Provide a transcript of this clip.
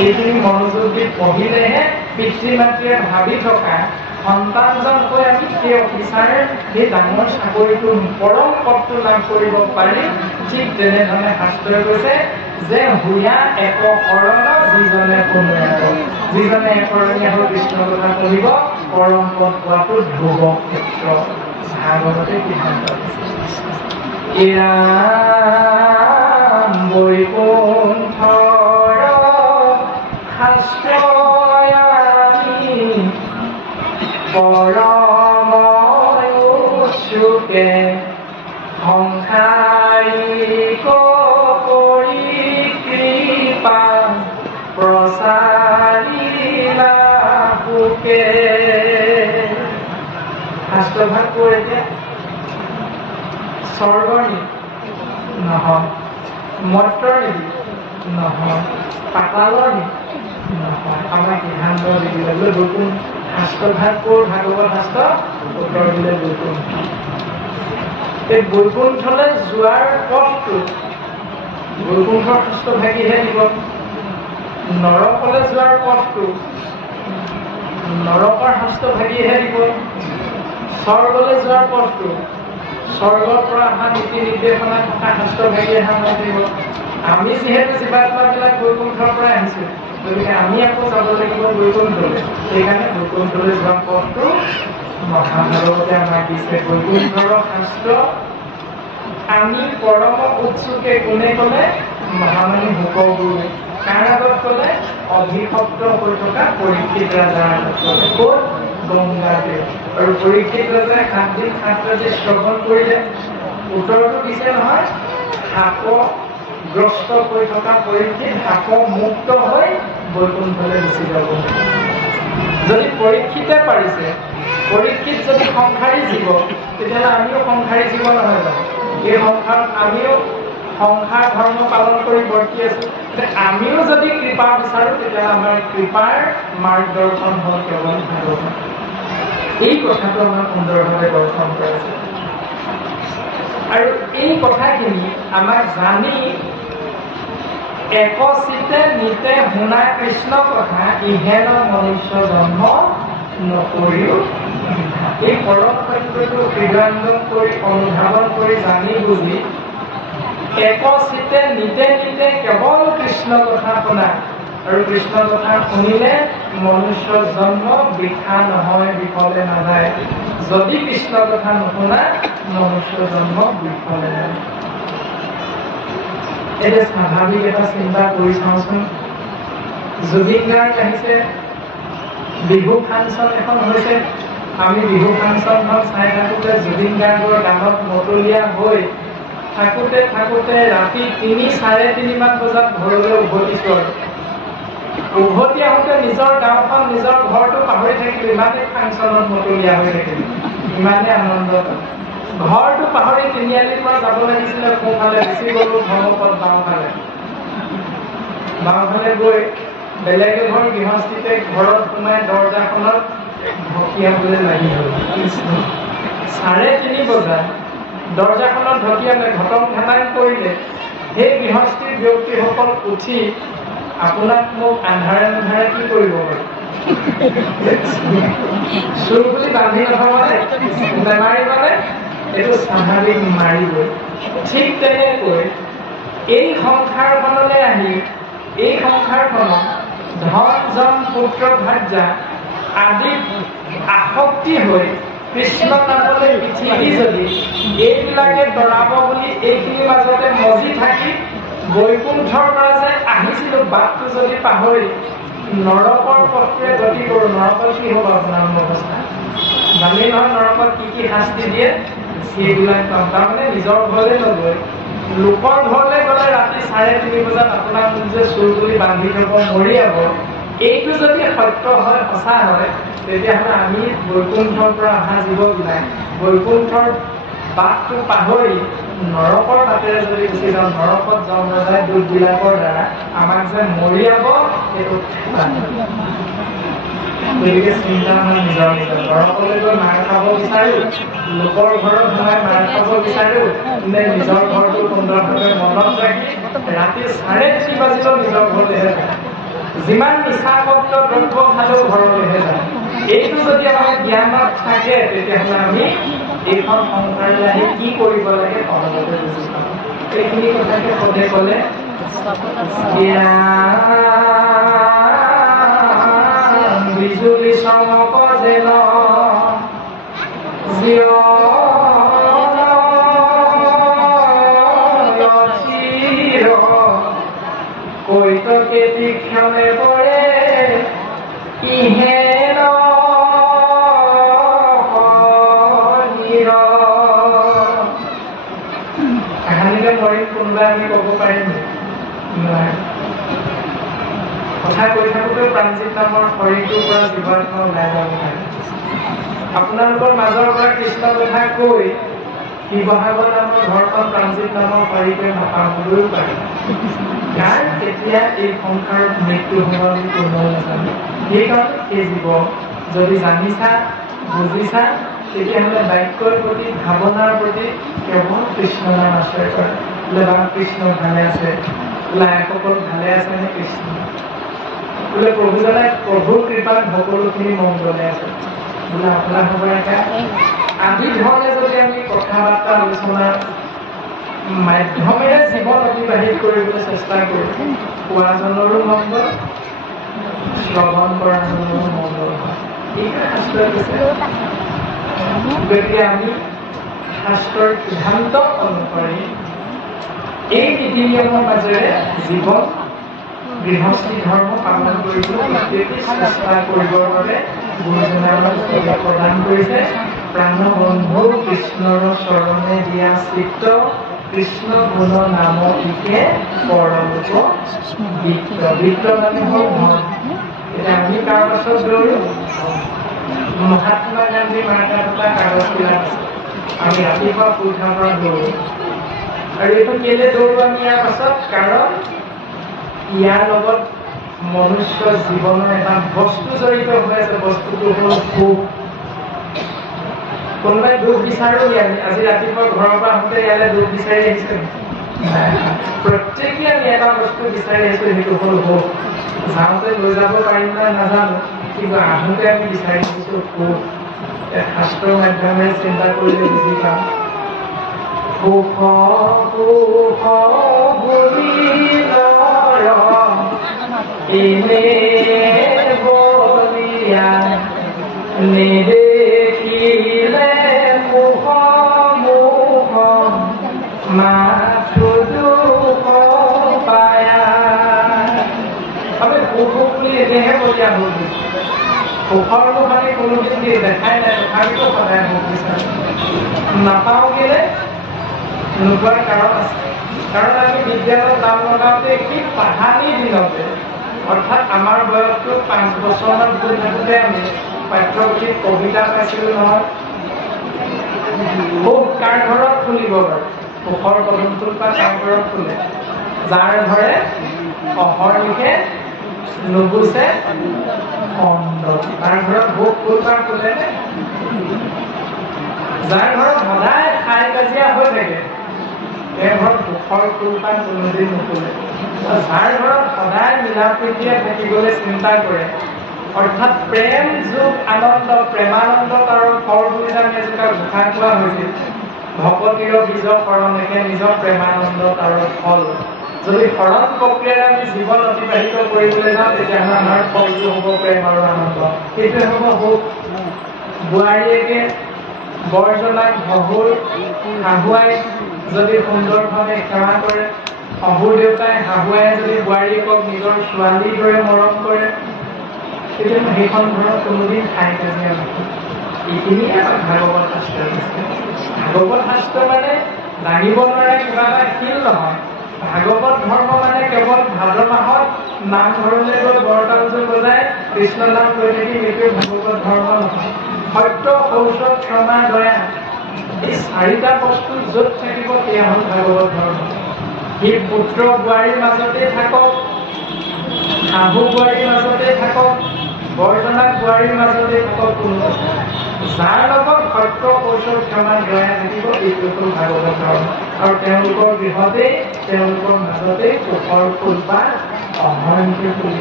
সেইখিনি মনোযোগ দি পঢ়িলেহে পিতৃ মাতৃয়ে ভাবি থকা সন্তানজন হৈ আমি সেই অফিচাৰ সেই ডাঙৰ চাকৰিটো পৰম পদটো লাভ কৰিব পাৰিম। ঠিক তেনেধৰণে শাস্ত্ৰই কৈছে যে হুয়া এক শৰণ যিজনে শুনে, যিজনে একৰণীয়া হৈ কৃষ্ণৰ কথা পঢ়িব পৰম পদ পোৱাটো ধ্ৰুৱ ক্ষেত্ৰ। ভাগৱতে সিদ্ধান্ত এয়া বৈকুণ্ঠৰ শাস্ত্ৰয়ামি পৰম সুখে সংসাৰিক কৰি কৃপা প্ৰচাৰিলা সুখে। শাস্ত্ৰভাগ কৈ এতিয়া স্বৰ্গৰ নহয়, মৰ্ত্যৰ নহয়, পাতালৰ নহয়, আমাৰ সিদ্ধান্ত দিলে বৈকুণ্ঠ। শাস্ত্ৰভাগ কৰ ভাগৱত শাস্ত্ৰ উত্তৰ দিলে বৈকুণ্ঠ। এই বৈকুণ্ঠলৈ যোৱাৰ পথটো বৈকুণ্ঠৰ শাস্ত্ৰভাগীহে দিব। নৰকলৈ যোৱাৰ পথটো নৰকৰ শাস্ত্ৰভাগীহে দিব। স্বৰ্গলৈ যোৱাৰ পথটো স্বৰ্গৰ পৰা অহা নীতি নিৰ্দেশনা থকা শাস্ত্ৰভাগীয়ে আমাক দিব। আমি যিহেতু জীৱাত্মাবিলাক বৈকুণ্ঠৰ পৰা আহিছো, গতিকে আমি আকৌ যাব লাগিব বৈকুণ্ঠলৈ। সেইকাৰণে বৈকুণ্ঠলৈ যোৱা পথটো মহাভাৰততে আমাক দিছে। বৈকুণ্ঠৰ শাস্ত্ৰ আমি পৰম উৎসুকে কোনে ক'লে? মহামণি শুকগুৰুৱে। কাৰ আগত ক'লে? অভিশপ্ত হৈ থকা পৰীক্ষিত ৰাজাৰ আগত ক'লে। ক'ত? গংগাদেৱ। আৰু পৰীক্ষিত ৰজাই 7 দিন 7 ৰাতি শ্ৰৱণ কৰিলে। উত্তৰটো দিছে নহয়, সাপগ্ৰস্ত হৈ থকা পৰীক্ষিত সাপ মুক্ত হৈ বৈকুণ্ঠলৈ গুচি যাব। যদি পৰীক্ষিতে পাৰিছে, পৰীক্ষিত যদি সংসাৰী জীৱ, তেতিয়াহ'লে আমিও সংসাৰী জীৱ নহয় জানো? এই সংসাৰত আমিও সংসাৰ ধৰ্ম পালন কৰি বৰ্তি আছো। আমিও যদি কৃপা বিচাৰো, তেতিয়াহ'লে আমাৰ কৃপাৰ মাৰ্গদৰ্শন হ'ল কেৱল ভাগৱত। এই কথাটো আমাৰ সুন্দৰভাৱে দৰ্শন কৰিছে। আৰু এই কথাখিনি আমাক জানি একচিতে নিতে শুনা কৃষ্ণ কথা ইহেন মনুষ্য জন্ম নকৰিও। এই পৰম সত্যটো হৃদয়ংগম কৰি অনুধাৱন কৰি জানি বুজি একচিতে নিতে নিতে কেৱল কৃষ্ণ কথা শুনা। আৰু কৃষ্ণ কথা শুনিলে মনুষ্যৰ জন্ম বৃথা নহয়, বিফলে নাযায়। যদি কৃষ্ণ কথা নুশুনা মনুষ্যৰ জন্ম বিফলে নাযায়। এতিয়া স্বাভাৱিক এটা চিন্তা কৰি চাওঁচোন। জুবিন গাৰ্গ আহিছে, বিহু ফাংচন এখন হৈছে। আমি বিহু ফাংচনখন চাই থাকোঁতে জুবিন গাৰ্গৰ গানত মতলীয়া হৈ থাকোঁতে থাকোঁতে ৰাতি 3-3:30 মান বজাত ঘৰলৈ উভতিছোঁ। আৰু উভতি আহোঁতে নিজৰ গাঁওখন নিজৰ ঘৰটো পাহৰি থাকিলোঁ। ইমানেই ফাংচনত মতলীয়া হৈ থাকিলোঁ, ইমানেই আনন্দ। ঘৰটো পাহৰি তিনিআলিৰ পৰা যাব লাগিছিলে সোঁফালে, গুচি গ'লোঁ ধৰ্মপদ বাওঁফালে গৈ বেলেগ এঘৰ গৃহস্থিতে ঘৰত সোমাই দৰজাখনত ঢকিয়াবলৈ লাগি হ'ল। 3:30 বজাত দৰজাখনত ঢকিয়ালে, ঘটং ঘাটাং কৰিলে। সেই গৃহস্থিৰ ব্যক্তিসকল উঠি আপোনাক মোক আন্ধাৰে আন্ধাৰে কি কৰিব পাৰে? চুৰ বুলি বান্ধি নথবানে? নেমাৰিবানে? এইটো স্বাভাৱিক, মাৰিবই। ঠিক তেনেকৈ এই সংসাৰখনলৈ আহি এই সংসাৰখনত ধন জন পুত্ৰ ভাৰ্যা আদি আসক্তি হৈ কৃষ্ণ নামলৈ পৃথিৱী যদি এইবিলাকে দৰাব বুলি এইখিনিৰ মাজতে মজি থাকি বৈকুণ্ঠৰ পৰা যে আহিছিলো বাটটো যদি পাহৰি নৰকৰ পথটোৱে গতি কৰোঁ, নৰকত কি হ'ব আপোনাৰ অৱস্থা? জানেই নহয় নৰকত কি কি শাস্তি দিয়ে? সেইবিলাক তাৰমানে নিজৰ ঘৰলৈ নগৈ লোকৰ ঘৰলৈ গ'লে ৰাতি 3:30 বজাত আপোনাক যে চুৰ বুলি বান্ধি থব, মৰিয়াব। এইটো যদি সত্য হয়, সঁচা হয়, তেতিয়াহ'লে আমি বৈকুণ্ঠৰ পৰা অহা জীৱবিলাক বৈকুণ্ঠৰ বাটটো পাহৰি নৰকৰ বাটেৰে যদি গুচি যাওঁ, নৰকত জন্ম যায় দুখবিলাকৰ দ্বাৰা আমাক যে মৰিয়াব, সেইটো গতিকে চিন্তা নহয় নিজৰ নিজৰ। নৰকলৈ গৈ মাৰ খাব বিচাৰো, লোকৰ ঘৰত সোমাই মাৰ খাব বিচাৰো, নে নিজৰ ঘৰটো সুন্দৰভাৱে মনত ৰাখি ৰাতি 3:30 বাজিলেও নিজৰ ঘৰলৈহে থাকে। যিমান নিচা শব্দ দ্ৰব্য খালেও ঘৰলৈহে যায়। এইটো যদি আমাৰ জ্ঞানত থাকে তেতিয়াহ'লে আমি এইখন সংসাৰলৈ আহি কি কৰিব লাগে সহজতে বুজি পাম। এইখিনি কথাকে পদে ক'লে বিজুলী চমক যেন কৈতকে তীক্ষণে পৰে ইহেন কাহানিকে মৰিম কোনোবাই আমি ক'ব পাৰিম কথা কৈ থাকোঁতে প্ৰাণজিত নামৰ শৰীৰটোৰ পৰা জীৱাত্মা ওলাই যাব পাৰে। আপোনালোকৰ মাজৰ পৰা কৃষ্ণ কথা কৈ শিৱসাগৰ নামৰ ঘৰখন প্ৰাণজিত নামৰ শৰীৰটোৱে নাপাবলৈও পাৰে। কাৰণ তেতিয়া এই সংসাৰত মৃত্যু হ'ব বুলি কোনেও নাজানে। সেইকাৰণে এই জীৱ যদি জানিছা বুজিছা তেতিয়াহ'লে বাক্যৰ প্ৰতি ভাৱনাৰ প্ৰতি কেৱল কৃষ্ণ নাম আশ্ৰয় কৰে। বোলে বা কৃষ্ণ ভালে আছে, লায়কসকল ভালে আছে নে কৃষ্ণ বোলে প্ৰভুজনাই প্ৰভুৰ কৃপাত সকলোখিনি মংগলে আছে বোলে আপোনাৰ খবৰ একা আদি ধৰণে যদি আমি কথা বাৰ্তা আলোচনা মাধ্যমেৰে জীৱন অতিবাহিত কৰিবলৈ চেষ্টা কৰোঁ কোৱাজনৰো মংগল শ্ৰৱণ কৰাজনৰো মংগল হয়। এইটো শাস্ত্ৰই কৈছে। গতিকে আমি শাস্ত্ৰৰ সিদ্ধান্ত অনুসৰি এই নীতি নিয়মৰ মাজেৰে জীৱন গৃহস্থী ধৰ্ম পালন কৰিবলৈ প্ৰত্যেকে চেষ্টা কৰিবৰ বাবে গুৰুজনাই আমাক প্ৰদান কৰিছে। প্ৰাণবন্ধু কৃষ্ণৰ চৰণে দিয়া চিত্ত কৃষ্ণ গুণ নাম ইকে পৰলোক বিত্ত। বিত্ত মানে হ'ল ধন। এতিয়া আমি তাৰ পাছত দৌৰো মহাত্মা গান্ধী মাৰ্কা থকা কাগজবিলাক আমি ৰাতিপুৱা শুই উঠাৰ পৰা দৌৰো। আৰু এইটো কেলে দৌৰো আমি ইয়াৰ পাছত কাৰণ ইয়াৰ লগত মনুষ্য জীৱনৰ এটা বস্তু জড়িত হৈ আছে। বস্তুটো হ'ল সুখ। কোনোবাই দুখ বিচাৰো আজি ৰাতিপুৱা ঘৰৰ পৰা আহোঁতে ইয়ালৈ দুখ বিচাৰি আহিছে প্ৰত্যেকে আমি এটা বস্তু বিচাৰি আহিছো সেইটো হ'ল সুখ। যাওঁতে লৈ যাব পাৰিম নাই নাজানো কিন্তু আহোঁতে আমি বিচাৰি আহিছো সুখ। শাস্ত্ৰৰ মাধ্যমেৰে চিন্তা কৰিলে বুজি পাম। সুখ সুখ বুলি এনে বলিয়া নেদেখিলে মুখ মুখ মাথো দুখ পায়া। আমি সুখ বুলি এনেহে বলিয়া হ'ল। সুখৰ মুখ আমি কোনোদিন দেখাই নাই তথাপিতো সদায় সুখ বিচাৰোঁ। নাপাওঁ কেলে নোপোৱাৰ কাৰণ আছে। কাৰণ আমি বিদ্যালয়ত নাম লগাওঁতে কি তাহানি দিনতে অৰ্থাৎ আমাৰ বয়সটো 5 বছৰমান হৈ থাকোঁতে আমি পাঠ্যপুথিত কবিতা পাইছিলোঁ নহয়। সুখ কাৰ ঘৰত ফুলিব বাৰু? সুখৰ পদুম ফুল বা কাৰ ঘৰত ফুলে? যাৰ ঘৰে অহৰ্নিশে নুগুচে অন্ধ তাৰ ঘৰত সুখ ফুল পাৰ ফুলে। যাৰ ঘৰত সদায় খাই কাজিয়া হৈ থাকে তেওঁৰ ঘৰত সুখৰ ফুলপান কোনোদিন নুফুলে। যাৰ ঘৰত সদায় মিলা প্ৰীতিৰে থাকিবলৈ চিন্তা কৰে অৰ্থাৎ প্ৰেম যোগ আনন্দ প্ৰেমানন্দ তাৰ ফল বুলি আমি এজোপা ঘোষা কোৱা হৈছিল। ভকতীয় বীজ শৰণেহে নিজৰ প্ৰেমানন্দ তাৰ ফল। যদি শৰণ প্ৰক্ৰিয়াৰে আমি জীৱন অতিবাহিত কৰিবলৈ যাওঁ তেতিয়াহ'লে আমাৰ ফলটো হ'ব প্ৰেম আৰু আনন্দ। সেইটোৱে হ'ব সুখ। বোৱাৰীয়েকে বৰজনাক শহুৰ শাহুৱাই যদি সুন্দৰভাৱে সেৱা কৰে, শহুৰ দেউতাই শাহুৱাই যদি বোৱাৰীয়েকক নিজৰ ছোৱালীৰ দৰে মৰম কৰে তেতিয়াহ'লে সেইখন ঘৰত কোনোদিন খাই কাজিয়া নহয়। এইখিনিয়ে আমাক ভাগৱত শাস্ত্ৰ দিছে। ভাগৱত শাস্ত্ৰ মানে দাঙিব নোৱাৰা কিবা এটা শিল নহয়। ভাগৱত ধৰ্ম মানে কেৱল ভাদ মাহত নামঘৰলৈ গৈ বৰতালযোৰ বজাই কৃষ্ণ নাম লৈ থাকি এইটোৱে ভাগৱত ধৰ্ম নহয়। সত্য শৌচ ক্ষমা দয়া এই 4টা বস্তু য'ত থাকিব সেয়া হ'ল ভাগৱত ধৰ্ম। সি পুত্ৰ বোৱাৰীৰ মাজতে থাকক, শাহু বোৱাৰীৰ মাজতে থাকক, বৰজনাক বোৱাৰীৰ মাজতে থাকক, কোনো কথা যাৰ লগত সত্য শৌচ ক্ষমা দয়া থাকিব এইটো হ'ল ভাগৱত ধৰ্ম। আৰু তেওঁলোকৰ গৃহতে তেওঁলোকৰ মাজতে সুখৰ ফুলপাহ অহৰ্নিশে ফুলিব।